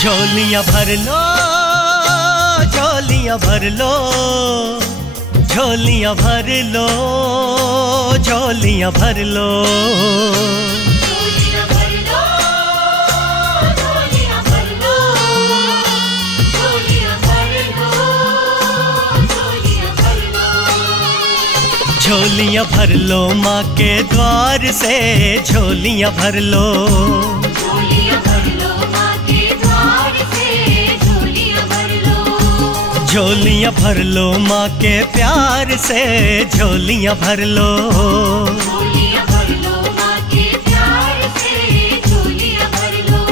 झोलियां भर लो, झोलियां भर लो, झोलियां भर लो, झोलियां भर लो। झोलियां भर लो, झोलियां भर लो, झोलियां भर लो, झोलियां भर लो। झोलियां भर लो माँ के द्वार से, झोलियां भर लो, झोलियां भर लो माँ के द्वार से, झोलियां भर लो। झोलियां भर लो माँ के प्यार से, झोलियां भर लो, झोलियां भर लो माँ के प्यार से, झोलियां भर लो।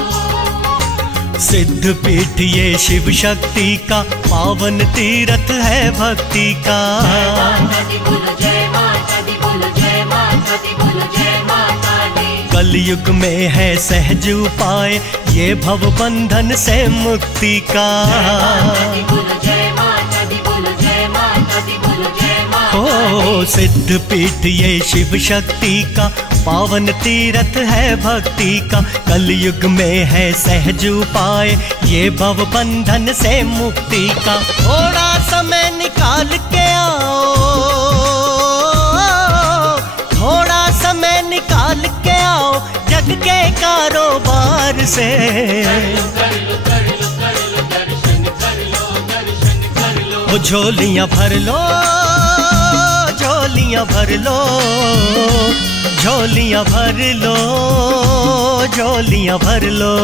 सिद्ध पीठ ये शिव शक्ति का पावन तीर्थ है भक्ति का। जय माता दी बोलो, जय माता दी बोलो, जय माता दी बोलो, जय माता दी। कलयुग में है सहज उपाय ये भव बंधन से मुक्ति का। जय माता दी बोलो, जय माता दी बोलो, जय माता दी बोलो, जय माता ओ दी। सिद्ध पीठ ये शिव शक्ति का पावन तीर्थ है भक्ति का। कलयुग में है सहज उपाय ये भव बंधन से मुक्ति का। थोड़ा समय निकाल के आओ, थोड़ा समय निकाल के आओ जग के कारोबार से। ओ झोलियां भर लो, झोलियां भर लो, झोलियां भर लो, झोलियां भर लो।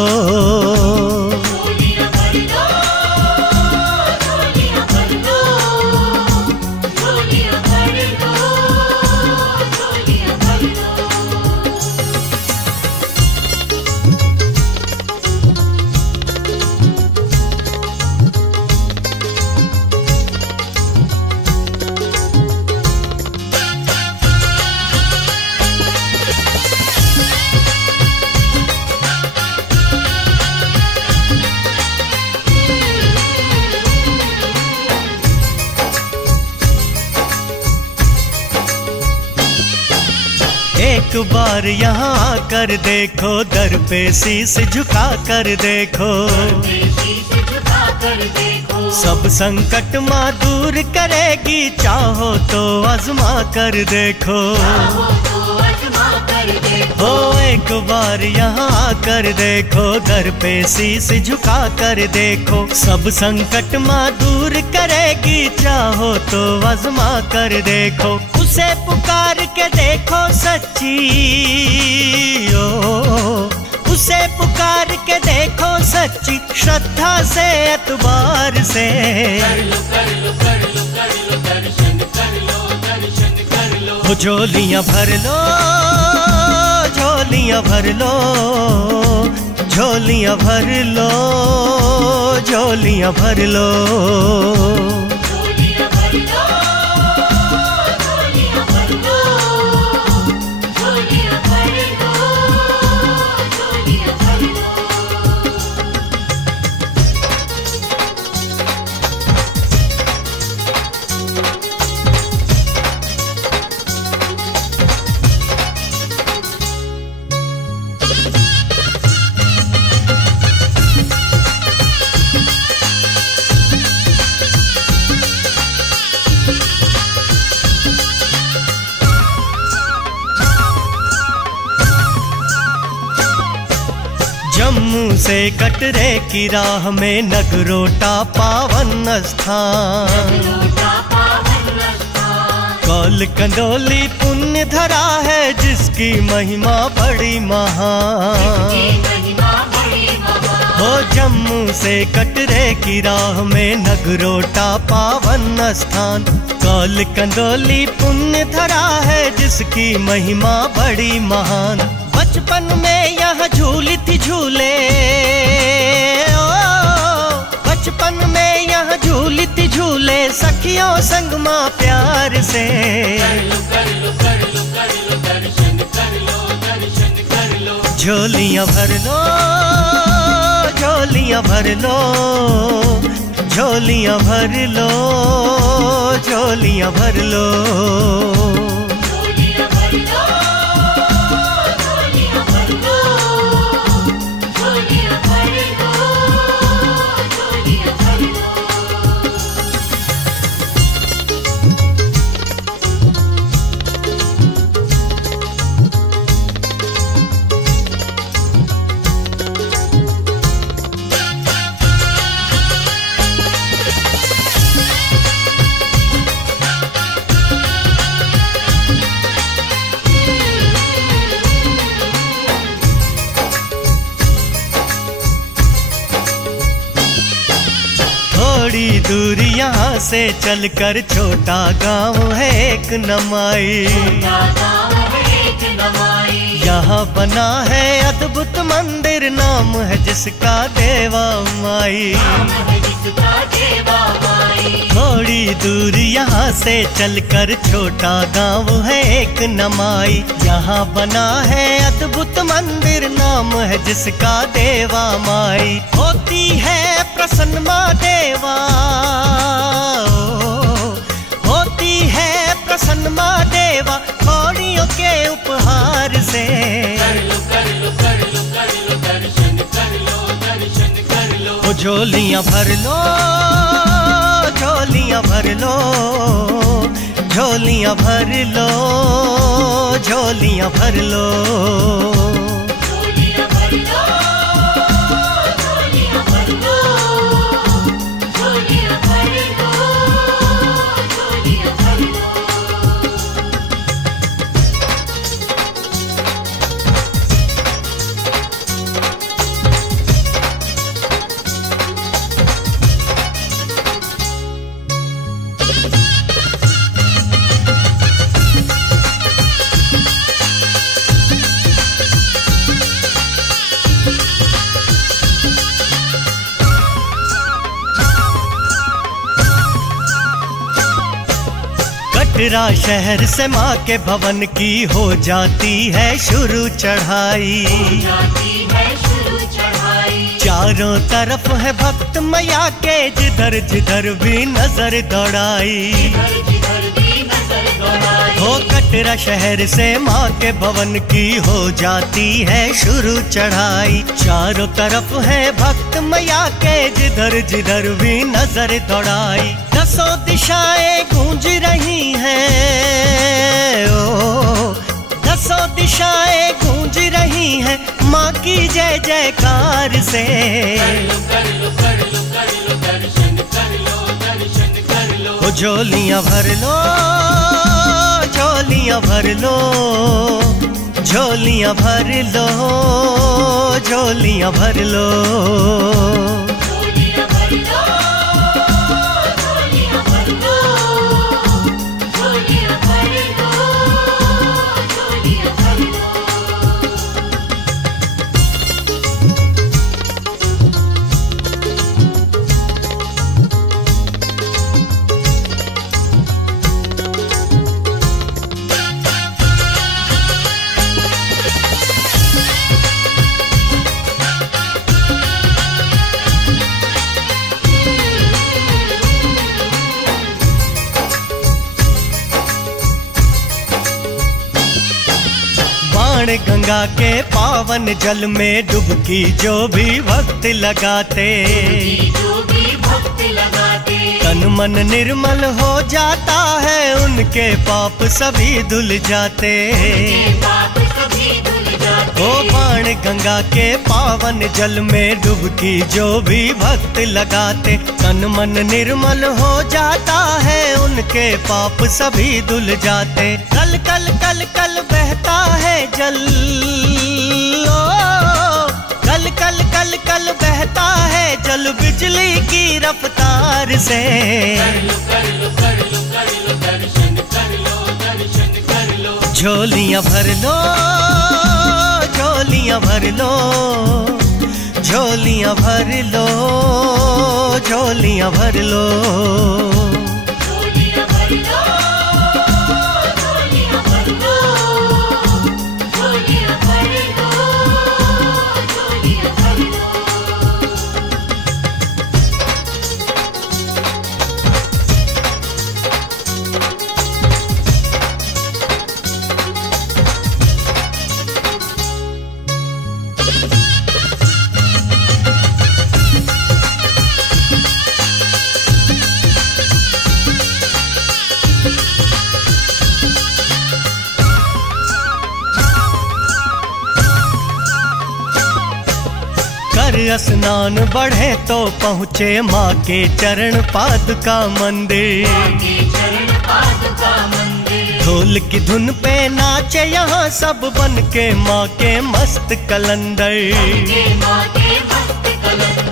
झोलियां भर लो, झोलियां भर लो, झोलियां भर लो, झोलियां भर लो। एक बार यहाँ आकर देखो, दर पे शीश झुका कर देखो। शीश झुका कर देखो, सब संकट माँ दूर करेगी, चाहो तो आजमा कर देखो। चाहो तो आजमा कर देखो। हो एक बार यहाँ आकर देखो, दर पे शीश झुका कर देखो। सब संकट माँ दूर करेगी, चाहो तो आजमा कर देखो। उसे पुकार के देखो सच्ची, ओ उसे पुकार के देखो सच्ची श्रद्धा से एतबार से। कर लो कर लो कर लो कर लो दर्शन कर लो, दर्शन कर लो। हो झोलियां भर लो, झोलियां भर लो, झोलियां भर लो, झोलियां भर लो। झोलियां भर लो, झोलियां भर लो, झोलियां भर लो, झोलियां भर लो। जम्मू से कटरे की राह में नगरोटा पावन स्थान। लोटा पावन स्थान, कौल कंडोली पुण्य धरा है जिसकी महिमा बड़ी महान। की महिमा बड़ी महान। हो जम्मू से कटरे की राह में नगरोटा पावन स्थान। कौल कंडोली पुण्य धरा है जिसकी महिमा बड़ी महान। बचपन में यह झूली थी झूले, ओ बचपन में यह झूली थी झूले, सखियों संग माँ प्यार से। कर लो कर लो कर लो कर लो दर्शन कर लो, दर्शन कर लो। झोलियां भर लो, झोलियां भर लो, झोलियां भर लो, झोलियां भर लो। झोलियां भर लो, झोलियां भर लो, झोलियां भर लो, दूर यहाँ से चलकर छोटा गांव है एक नमाई। यहाँ बना है अद्भुत मंदिर, नाम है जिसका देवा माई। थोड़ी दूर यहाँ से चलकर छोटा गांव है एक नमाई। यहाँ बना है अद्भुत मंदिर, नाम है जिसका देवा माई। होती है प्रसन्न माँ देवा, होती है प्रसन्न माँ देवा, घोड़ियों के उपहार से। ओ झोलियाँ भर लो, झोलियाँ भर लो, झोलियाँ भर लो, झोलियाँ भर लो। झोलियाँ भर लो, झोलियाँ भर लो, झोलियाँ भर लो, झोलियाँ भर लो। कटरा शहर से माँ के भवन की हो जाती है शुरू चढ़ाई। चारों तरफ है भक्त मैया के, जिधर जिधर भी नजर दौड़ाई। हो कटरा शहर से माँ के भवन की हो जाती है शुरू चढ़ाई। चारों तरफ है भक्त मैया के, जिधर जिधर भी नजर दौड़ाई। दसों दिशाएं गूंज रही हैं, ओ दसों दिशाएं गूंज रही हैं माँ की जय जयकार से। ओ झोलियाँ भर लो, झोलियाँ भर लो, झोलियाँ भर लो, झोलियाँ भर लो। झोलियाँ भर लो, झोलियाँ भर लो, झोलियाँ भर लो, झोलियाँ भर लो। गंगा के पावन जल में डुबकी जो भी भक्त लगाते, तन मन निर्मल हो जाता है, उनके पाप सभी धुल जाते। ओ बाण गंगा के पावन जल में डुबकी जो भी भक्त लगाते, तन मन निर्मल हो जाता है, उनके पाप सभी धुल जाते। कल कल कल कल बहता है जल, ओ कल कल कल कल बहता है जल, बिजली की रफ्तार से। झोलियाँ भर लो, झोलियाँ भर लो, झोलियाँ भर लो, झोलियाँ भर लो। झोलियाँ भर लो, झोलियाँ भर लो, झोलियाँ भर लो, झोलियाँ भर लो। स्नान बढ़े तो पहुँचे माँ के चरण पादुका मंदिर। ढोल की धुन पे नाचे यहाँ सब बन के माँ के मस्त कलंदर।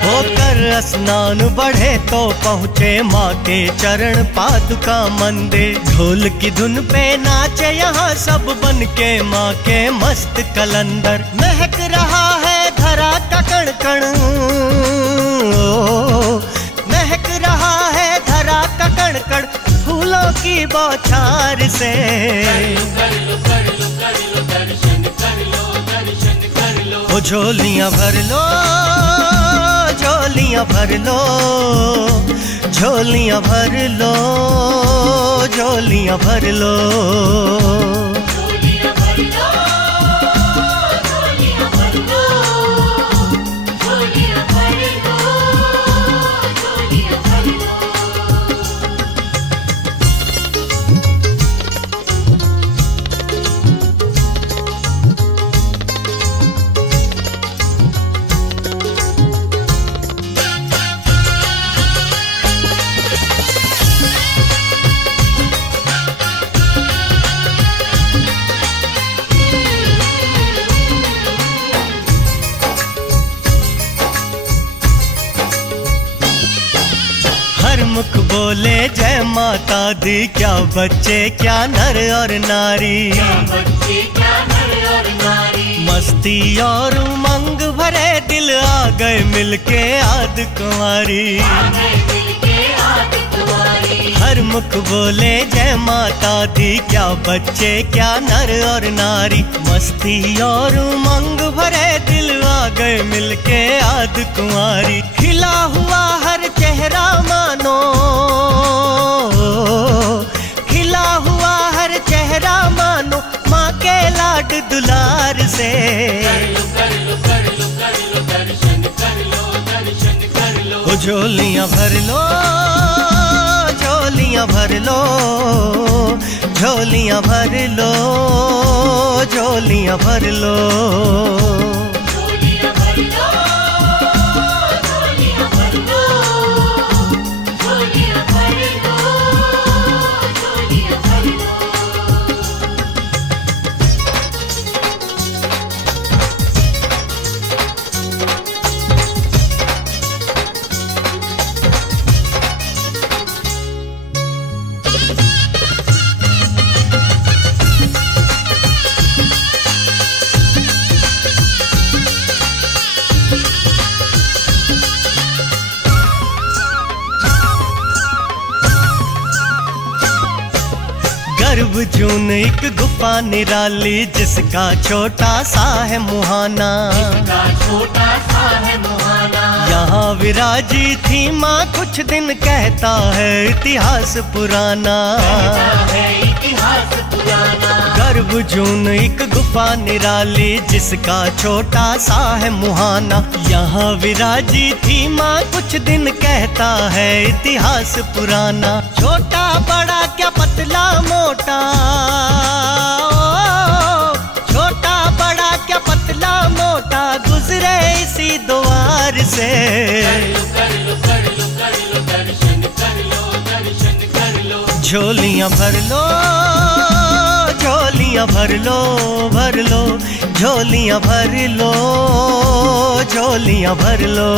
होकर स्नान बढ़े तो पहुँचे माँ के चरण पादुका मंदिर। ढोल की धुन पे नाचे यहाँ सब बन के माँ के मस्त कलंदर। महक रहा है धरा का कण कण, महक रहा है धरा का कण कण फूलों की बौछार से। ओ झोलियाँ भर लो, झोलियाँ भर लो, झोलियाँ भर लो, झोलियाँ भर लो। मुख बोले जय माता दी, क्या बच्चे क्या नर और नारी, मस्ती और उमंग भरे दिल आ गए मिलके आदि कुंवारी। हर मुख बोले जय माता दी, क्या बच्चे क्या नर और नारी, मस्ती और उमंग भरे दिल आ गए मिलके आदि कुंवारी। खिला हुआ हर चेहरा मानो, खिला हुआ हर चेहरा मानो माँ के लाड दुलार से। ओ झोलियाँ भर लो, झोलियाँ भर लो, झोलियाँ भर लो, झोलियाँ भर लो। गर्भ जून एक गुफा निराली, जिसका छोटा सा है मुहाना, यहाँ विराजी थी माँ कुछ दिन कहता है इतिहास पुराना। गर्भ जून एक गुफा निराली, जिसका छोटा सा है मुहाना, यहाँ विराजी थी माँ कुछ दिन कहता है इतिहास पुराना। छोटा बड़ा क्या पतला मोटा, छोटा बड़ा क्या पतला मोटा गुजरे इसी द्वार से। झोलियाँ भर लो, झोलियाँ भर लो, भर लो, झोलियाँ भर लो, झोलियाँ भर लो।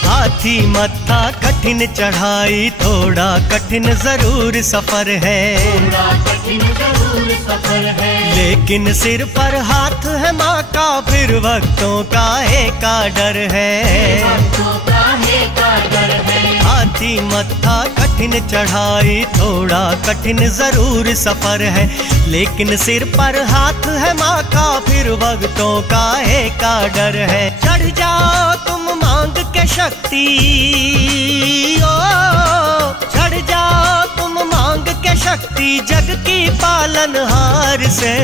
हाथी मत्था कठिन चढ़ाई, थोड़ा कठिन जरूर सफर है, लेकिन सिर पर हाथ है माँ का, फिर भक्तों का एका डर है। हाथी मत्था कठिन चढ़ाई, थोड़ा कठिन जरूर सफर है, लेकिन सिर पर हाथ है माँ का, फिर भक्तों का एका डर है। चढ़ जाओ तुम मांग के शक्ति, ओ चढ़ जाओ तुम शक्ति जग की पालनहार से।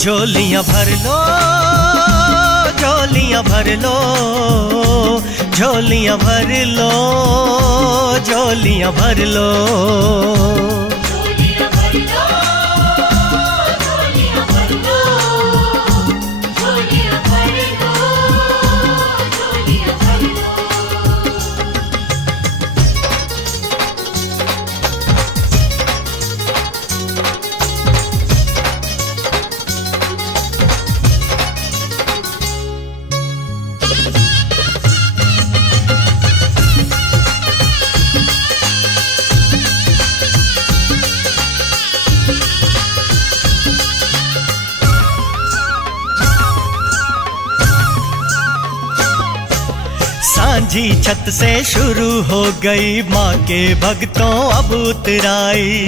झोलियां भर लो, झोलियां भर लो, झोलियां भर लो, झोलियां भर लो। सांझी छत से शुरू हो गई माँ के भक्तों अब उतराई।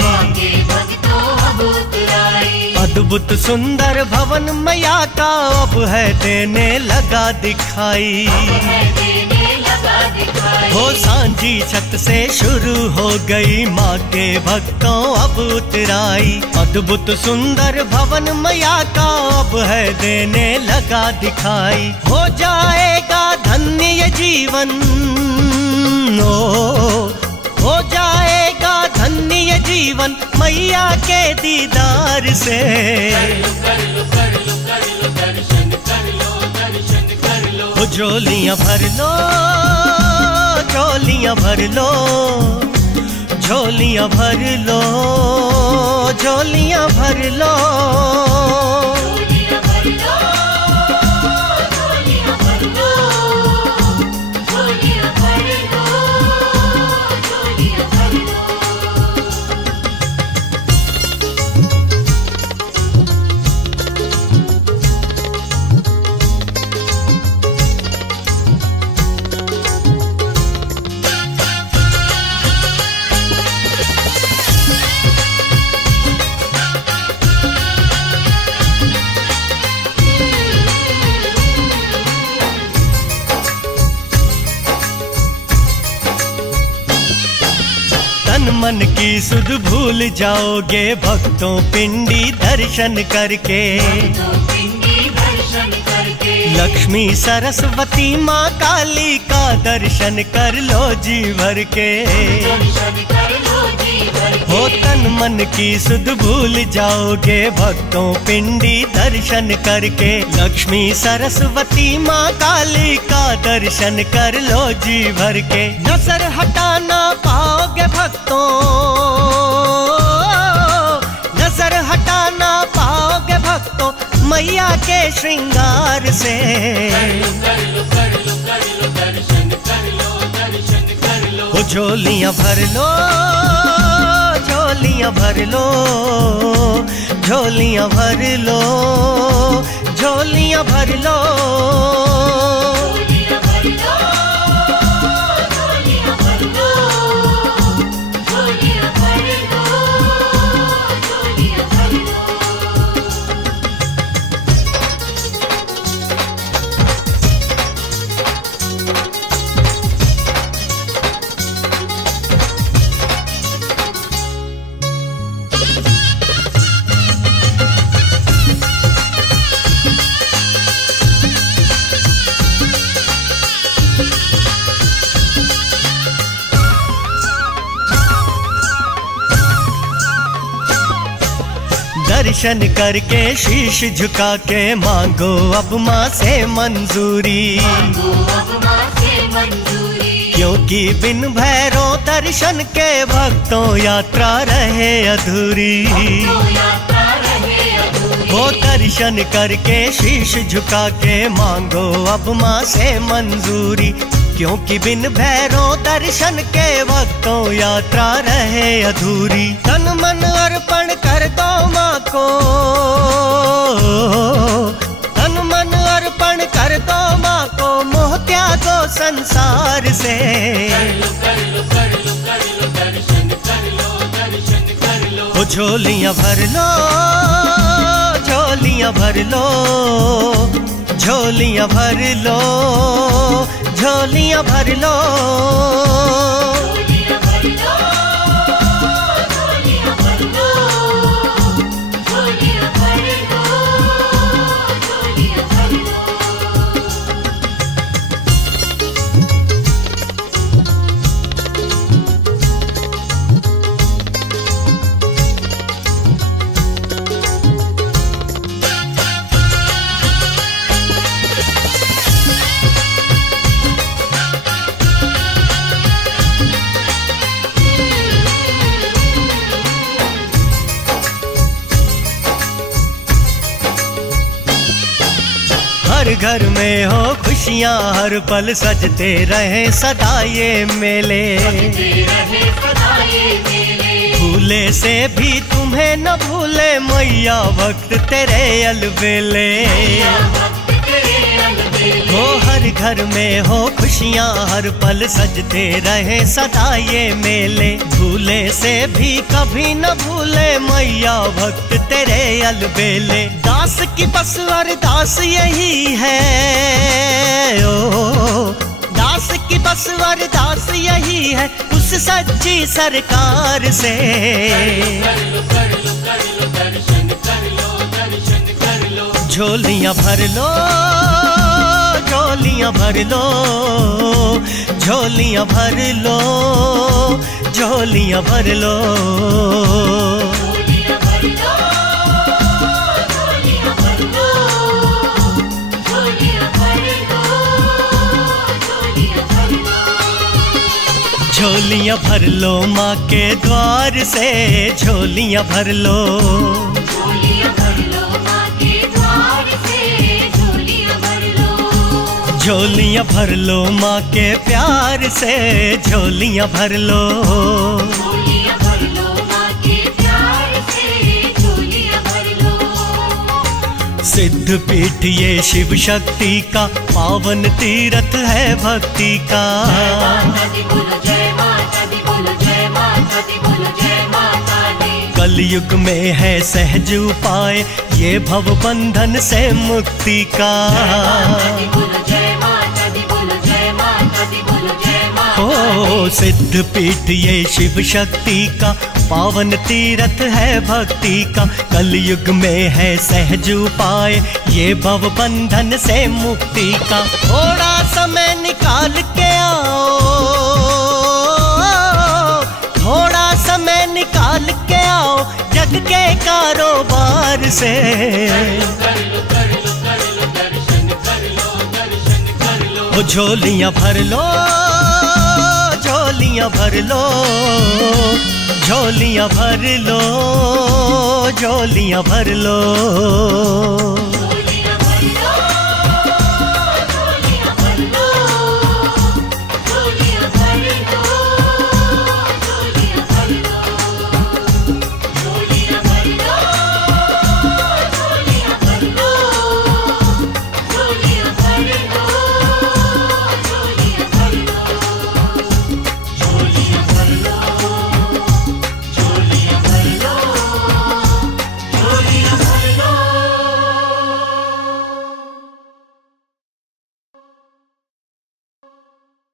अद्भुत सुंदर भवन मैया का अब है देने लगा दिखाई। हो सांझी छत से शुरू हो गई माँ के भक्तों अब उतराई। अद्भुत सुंदर भवन मैया का अब है देने लगा दिखाई। हो जाएगा धन्य ये जीवन, हो जाएगा धन्य ये जीवन मैया के दीदार से। झोलियां भर लो, झोलियां भर लो, झोलियां भर लो, झोलियां भर लो। मन की सुध भूल जाओगे भक्तों पिंडी दर्शन करके। लक्ष्मी सरस्वती माँ काली का दर्शन कर लो जी भर के। हो तन मन की सुध भूल जाओगे भक्तों पिंडी दर्शन करके। लक्ष्मी सरस्वती माँ काली का दर्शन कर लो जी भर के। नजर हटाना पाओगे भक्तों, नजर हटाना पाओगे भक्तों मैया के श्रृंगार से। झोलियां भर लो, झोलियां भर लो, झोलियां भर लो, झोलियां भर लो। दर्शन करके शीश झुका के मांगो अब माँ से मंजूरी। क्योंकि बिन भैरो दर्शन के भक्तों यात्रा रहे अधूरी। वो दर्शन करके शीश झुका के मांगो अब माँ से मंजूरी। क्योंकि बिन भैरो दर्शन के भक्तों यात्रा रहे अधूरी। तन मन अर्पण कर दो माँ को, तन मन अर्पण कर दो माँ को, मोह त्यागो संसार से। वो झोलियां भर लो, झोलियां भर लो, झोलियां भर लो, झोलियां भर लो, झोलियां भर लो, झोलियां भर लो, झोलियां भर लो, झोलियां भर लो। हर घर में हो खुशियाँ, हर पल सजते रहे सदा ये मेले। सजते रहे सदा ये मेले, भूले से भी तुम्हें न भूले मैया भक्त तेरे अलबेले। भक्त तेरे अलबेले। हो हर घर में हो खुशियाँ, हर पल सजते रहे सदा ये मेले। भूले से भी कभी न भूले मैया भक्त तेरे अलबेले। दास की बस अरदास यही है, ओ दास की बस अरदास यही है उस सच्ची सरकार से। कर लो कर लो कर लो दर्शन कर लो, दर्शन कर लो। झोलियां भर लो, झोलियां भर लो, झोलियां भर लो, झोलियां भर लो। झोलियां भर लो, झोलियां भर लो, झोलियां भर लो, झोलियां भर लो। झोलियां भर लो माँ के द्वार से, झोलियां भर लो, झोलियां भर लो माँ के द्वार से, झोलियां भर लो। झोलियां भर लो माँ के प्यार से, झोलियां भर लो। झोलियां भर लो माँ के प्यार से, झोलियां भर लो। सिद्ध पीठ ये शिव शक्ति का पावन तीर्थ है भक्ति का। माता दी बोलो जय माता दी, बोलो जय माता दी, बोलो जय माता दी। कलयुग में है सहज उपाय ये भव बंधन से मुक्ति का। माता दी बोलो जय माता दी, बोलो जय माता दी, बोलो जय माता दी। ओ सिद्ध पीठ ये शिव शक्ति का पावन तीर्थ है भक्ति का। कलयुग में है सहज उपाय ये भव बंधन से मुक्ति का। थोड़ा समय निकाल के आओ, थोड़ा समय निकाल के आओ जग के कारोबार से। कर लो कर लो कर लो दर्शन कर लो, दर्शन कर लो। ओ झोलियां भर लो, झोलियां भर लो, झोलियां भर लो, झोलियां भर लो। झोलियां भर लो,